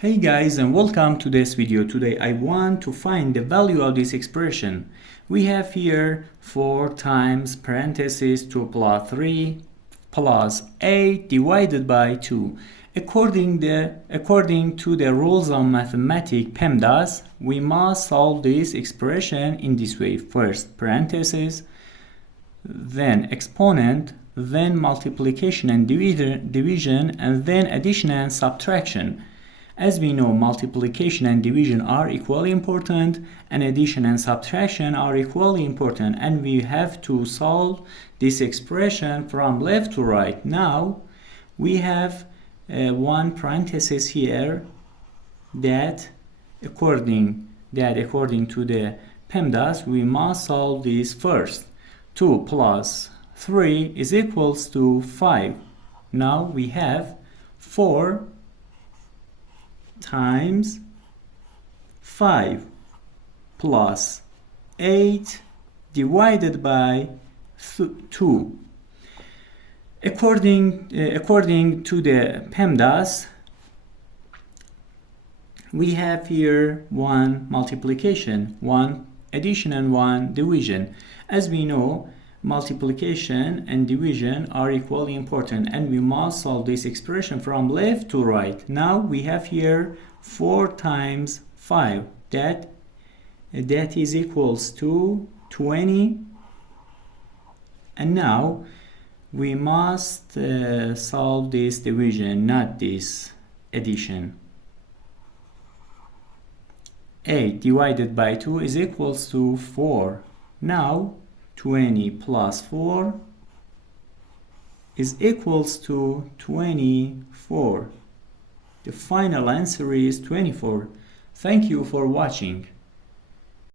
Hey guys, and welcome to this video. Today I want to find the value of this expression. We have here 4 times parentheses 2 plus 3 plus 8 divided by 2. According to the rules of mathematics PEMDAS, we must solve this expression in this way. First parentheses, then exponent, then multiplication and division, and then addition and subtraction. As we know, multiplication and division are equally important, and addition and subtraction are equally important, and we have to solve this expression from left to right. Now we have one parenthesis here that according to the PEMDAS we must solve this first. 2 plus 3 is equals to 5. Now we have 4 times 5 plus 8 divided by 2. According to the PEMDAS, we have here one multiplication, one addition, and one division. As we know, multiplication and division are equally important, and we must solve this expression from left to right. Now we have here 4 times 5, that is equals to 20, and now we must solve this division, not this addition. 8 divided by 2 is equals to 4. Now 20 plus 4 is equals to 24. The final answer is 24. Thank you for watching.